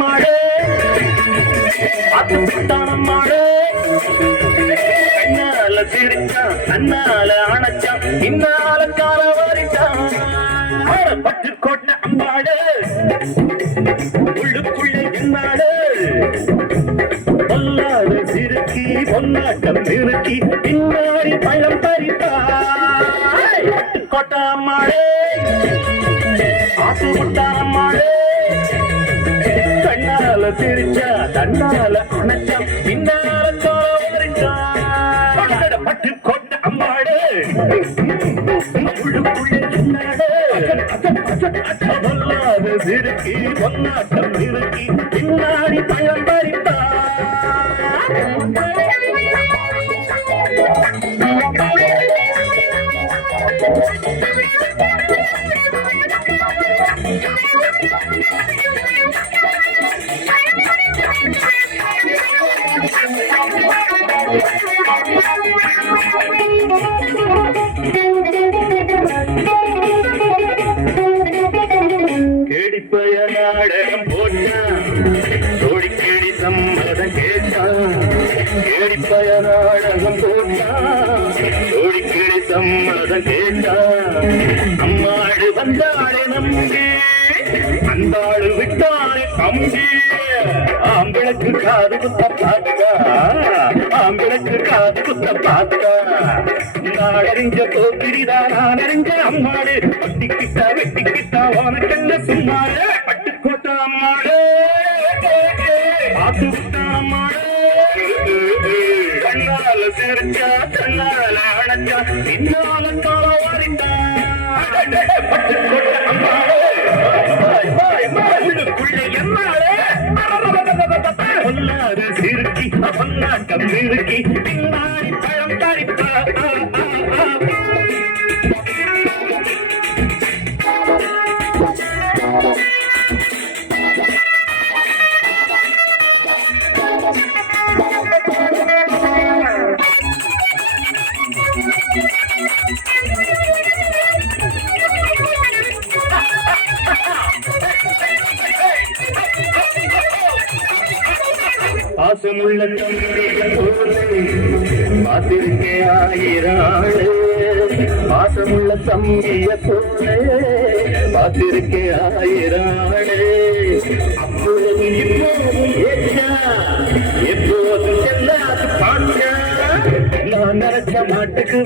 அம்மாடே பார்த்து விட்டான் அம்மாடே சிரிச்சான் அண்ணால அணைச்சான் இன்னால கால வரிச்சான் பட்டு கோட்டை அம்பாடு. உள்ளுக்குள்ளே என்னாடு பொல்லாத சிறுக்கி பொன்னாட்டம் நிறுக்கி பின்னாடி பழம் பறித்தாய். பட்டு கோட்டை அம்மாடே ஆத்து விட்டா அம்மாடே கண்ணால சிரிச்சா தன்னால அணைச்சா பின்னால பட்டு கொண்ட அம்மாடு பொல்லாத பொன்னாட்டம் நிறுக்கி பின்னாடி பழம் பறித்தா கேடிப்பய நாடகம் போட்டான். தோடிக்கேடி சம்மதம் கேட்டான். கேடிப்பய நாடகம் போட்டான். சம்மதம் கேட்டான். அம்மாடு வந்தாளே நம்பி அந்தாடு விட்டாளே தம்பி. ஆம்பிளக்கு காது குத்த பாத்துக்கா ஆம்பிளக்கு காது குத்த பாத்துக்கா நான் அறிஞ்ச போக்கிரிதா நான் அறிஞ்ச அம்மாடு பட்டிக்கிட்டா வெட்டிக்கிட்டா உனக்கு என்ன சும்மாடு பட்டுக்கோட்டா அம்மாடு பார்த்து விட்டா அம்மாடு கண்ணால சிரிச்சா கண்ணால அணைச்சா பின்னால கால பொன்னாட்டம் பாசமுள்ள பார்த்திருக்கே ஆயிராளு பாசமுள்ள தம்பிய போல பார்த்திருக்கே ஆயிராளு இப்போதும் ஏற்றா செல்லாது பாட்டா நான் நினைச்ச மாட்டுக்கு